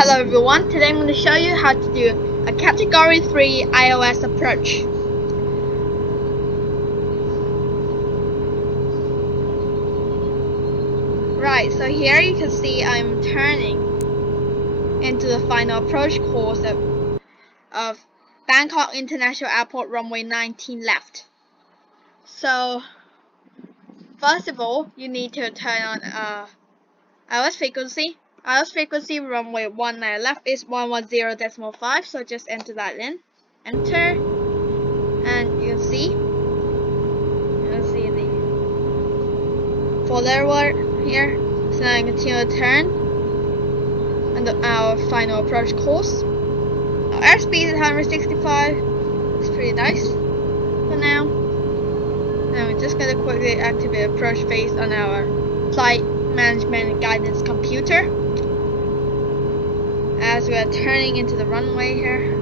Hello everyone, today I'm going to show you how to do a Category 3 iOS approach. Right, so here you can see I'm turning into the final approach course of Bangkok International Airport runway 19 left. So, first of all, you need to turn on iOS frequency. iOS frequency runway 19 left is 110.5, so just enter that in. Enter, and you can see the folder word here. So now I continue to turn and our final approach course. Our airspeed is 165. It's pretty nice for now. Now we're just gonna quickly activate approach phase on our flight management and guidance computer as we are turning into the runway here.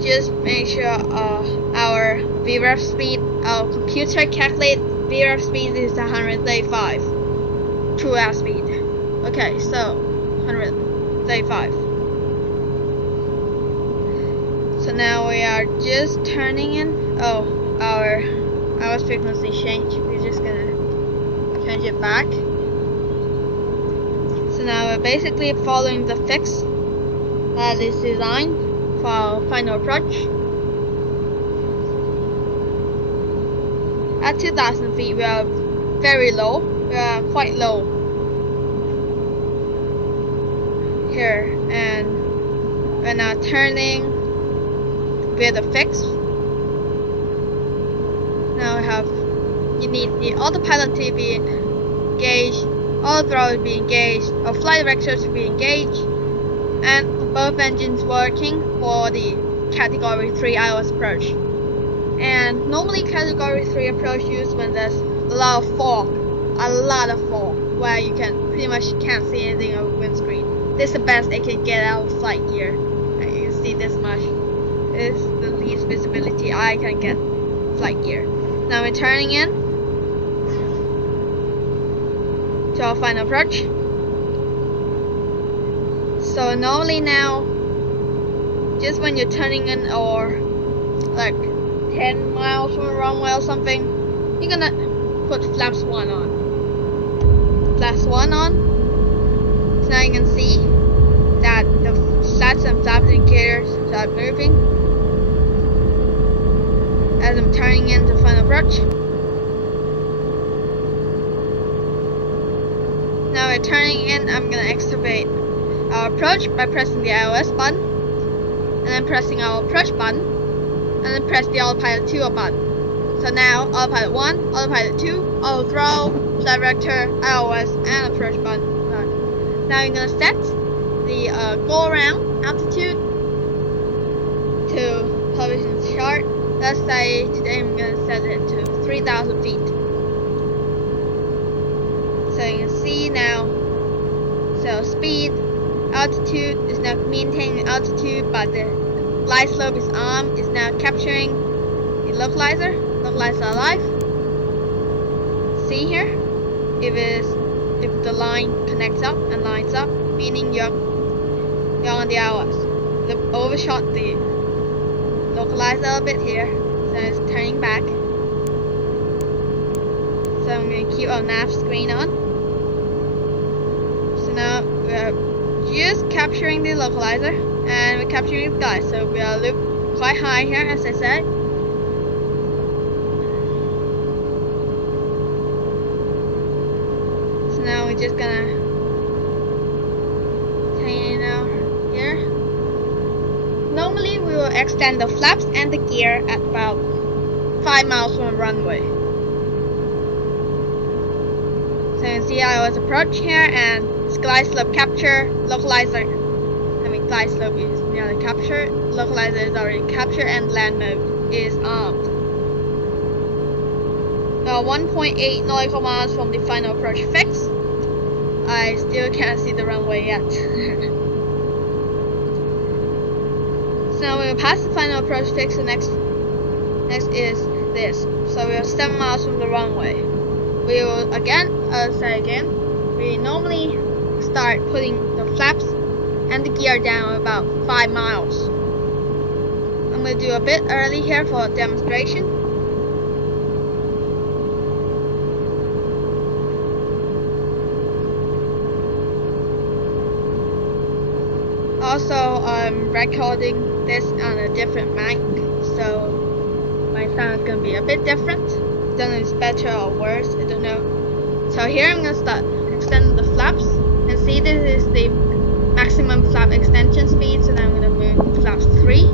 Just make sure our VREF speed, our computer calculate VREF speed is 135. True airspeed. Okay, so 135. So now we are just turning in. Oh, our frequency change. We're just gonna change it back. So now we're basically following the fix that is designed for our final approach. At 2,000 feet, we are very low. We are quite low here, and we're now turning with the fix. Now you need the autopilot to be engaged, auto throttle to be engaged, or flight director to be engaged, and both engines working for the Category 3 iOS approach. And normally Category 3 approach used when there's a lot of fog, where you pretty much can't see anything over the windscreen. This is the best I can get out of Flightgear. You can see this much. This is the least visibility I can get Flightgear. Now we're turning in to our final approach. So normally now, just when you're turning in or like 10 miles from a runway or something, you're gonna put flaps 1 on. Flaps 1 on. So now you can see that the slats and flaps indicators start moving as I'm turning into final approach. Now we're turning in. I'm gonna activate our approach by pressing the iOS button, and then pressing our approach button, and then press the autopilot 2 button. So now autopilot 1, autopilot 2, auto throttle, flight director, iOS, and approach button. Now you're gonna set the go around altitude to publish in the chart. Let's say today I'm gonna set it to 3,000 feet. So you can see now, so speed, altitude is now maintaining altitude, but the glide slope is armed, is now capturing the localizer. Localizer alive. See here, if the line connects up and lines up, meaning you're on the iOS. The overshot the localizer a bit here, so it's turning back. So I'm going to keep our nav screen on. So now we're just capturing the localizer, and we're capturing the glide, so we are looped quite high here, as I said. So now we're just gonna turn out here. Normally we will extend the flaps and the gear at about 5 miles from the runway. So you can see iOS approach here, and it's glide slope capture, localizer. Glide slope is nearly captured, localizer is already captured, and land mode is armed. Now 1.8 nautical miles from the final approach fix. I still can't see the runway yet. So now we will pass the final approach fix. The next is this. So we are 7 miles from the runway. We will we normally start putting the flaps and the gear down about 5 miles. I'm going to do a bit early here for a demonstration. Also, I'm recording this on a different mic, so my sound is going to be a bit different. I don't know if it's better or worse, I don't know. So here I'm going to start extending the flaps, and see this is the maximum flap extension speed, so now I'm going to move flaps 3.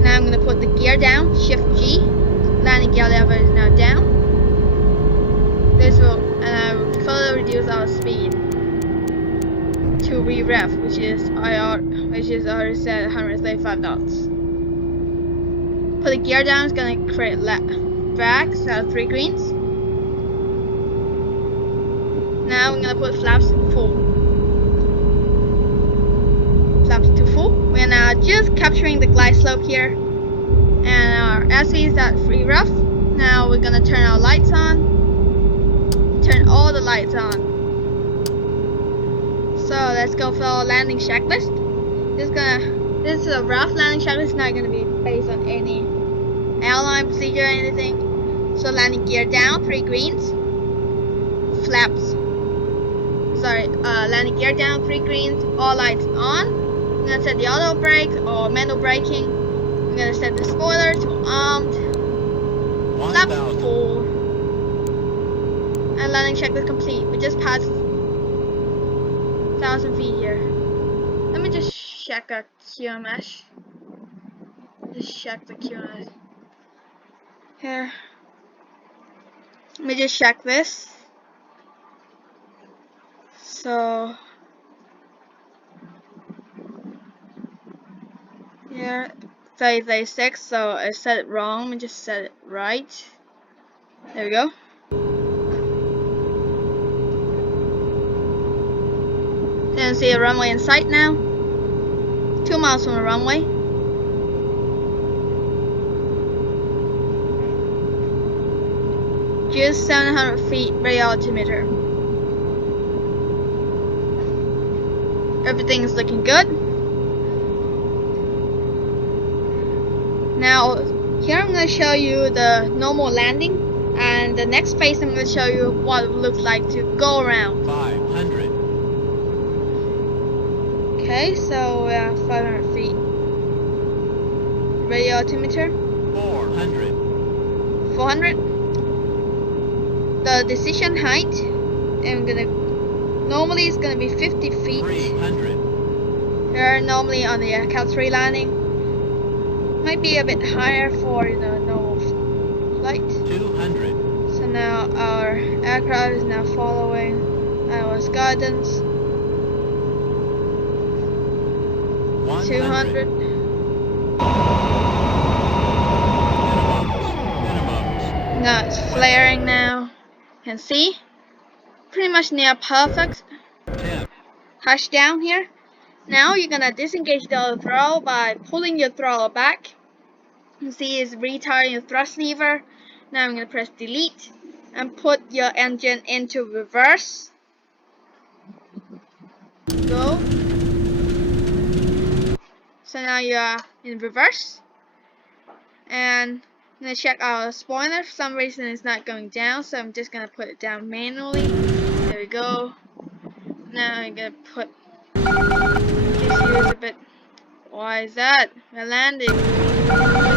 Now I'm going to put the gear down, shift G, landing gear lever is now down. This will, and I will further reduce our speed to re-rev, which is already set at 135 knots. Put the gear down, it's going to create drag, so 3 greens. Now I'm going to put flaps full. Flaps to full. We are now just capturing the glide slope here, and our SE is at free rough. Now we're going to turn our lights on. Turn all the lights on. So let's go for our landing checklist. This is a rough landing checklist, not going to be based on any airline procedure or anything. So landing gear down, 3 greens. Flaps. Landing gear down, 3 greens. All lights on. I'm going to set the auto brake or manual braking. I'm going to set the spoiler to armed. Flaps full. And landing checklist complete. We just passed 1,000 feet here. Let me just check a QMS. Just check the QMS. Here. Let me just check this. So here, 36. So I said it wrong. Let me just set it right. There we go. Can see a runway in sight now. 2 miles from the runway. Just 700 feet radio altimeter. Everything's looking good. Now here I'm going to show you the normal landing, and the next phase I'm going to show you what it looks like to go around. 500. Okay, so we are 500 feet. Radio altimeter. 400. 400. The decision height, normally it's gonna be 50 feet. 300. Here normally on the Cal 3 landing. Might be a bit higher for normal flight. 200. So now our aircraft is now following our guidance. 200. Minimums. Now it's flaring now. You can see, pretty much near perfect. 10. Touchdown here. Now you're gonna disengage the throttle by pulling your throttle back. You see it's retargeting the thrust lever. Now I'm gonna press delete and put your engine into reverse. Go. So now you are in reverse. And I'm gonna check our spoiler. For some reason it's not going down, so I'm just gonna put it down manually. There we go. Now I'm gonna put just use a bit. Why is that? We're landing. What do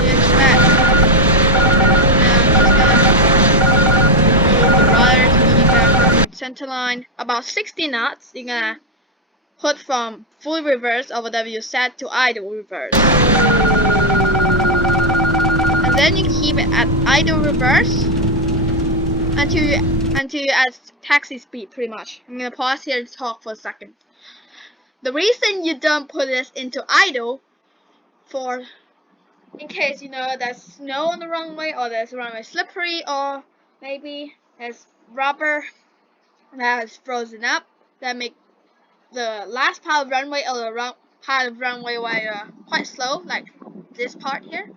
you expect? Now I'm just gonna move the rudder to keep that perfect center line. About 60 knots. You're gonna put from full reverse or whatever you set to idle reverse. And then you keep it at idle reverse until you at taxi speed, pretty much. I'm gonna pause here to talk for a second. The reason you don't put this into idle, for in case there's snow on the runway, or there's runway slippery, or maybe there's rubber that is frozen up, that make the last part of runway or the part of runway where you're quite slow, like this part here,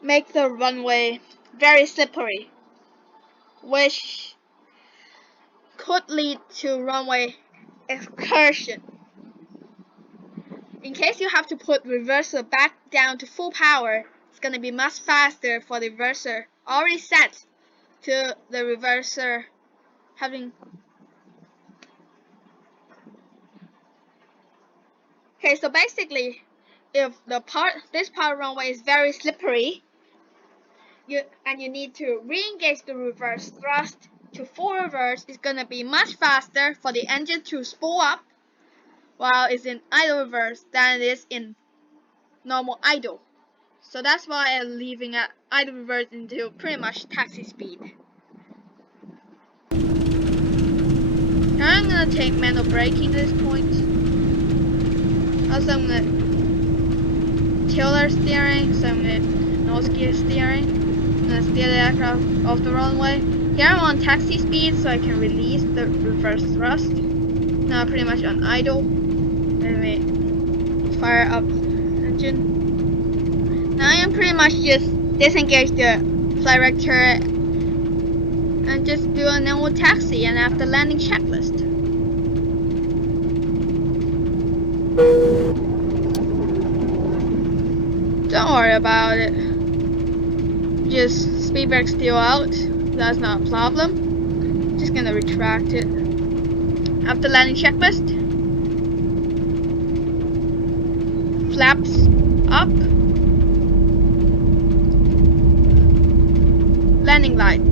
make the runway very slippery, which could lead to runway excursion. In case you have to put reverser back down to full power, it's gonna be much faster for the reverser already set to the reverser having. Okay, so basically, if this part runway is very slippery, you need to re-engage the reverse thrust to full reverse, it's gonna be much faster for the engine to spool up while it's in idle reverse than it is in normal idle. So that's why I'm leaving at idle reverse into pretty much taxi speed. Now I'm gonna take manual braking at this point. Also I'm gonna tiller steering, so I'm gonna nose gear steering. I'm gonna steer the aircraft off the runway. Here I'm on taxi speed so I can release the reverse thrust. Now pretty much on idle. Let me fire up engine. Now I am pretty much just disengage the flight rector and just do a normal taxi and after landing checklist. Don't worry about it. Just speed brake still out. That's not a problem. Just gonna retract it. After landing checklist. Flaps up. Landing light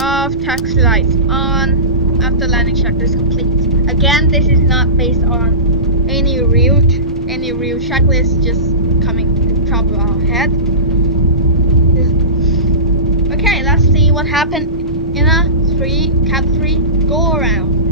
off, taxi lights on. After landing checklist complete. Again, this is not based on any real checklist, just coming to top of our head. Okay, let's see what happened in a Cat 3 go around.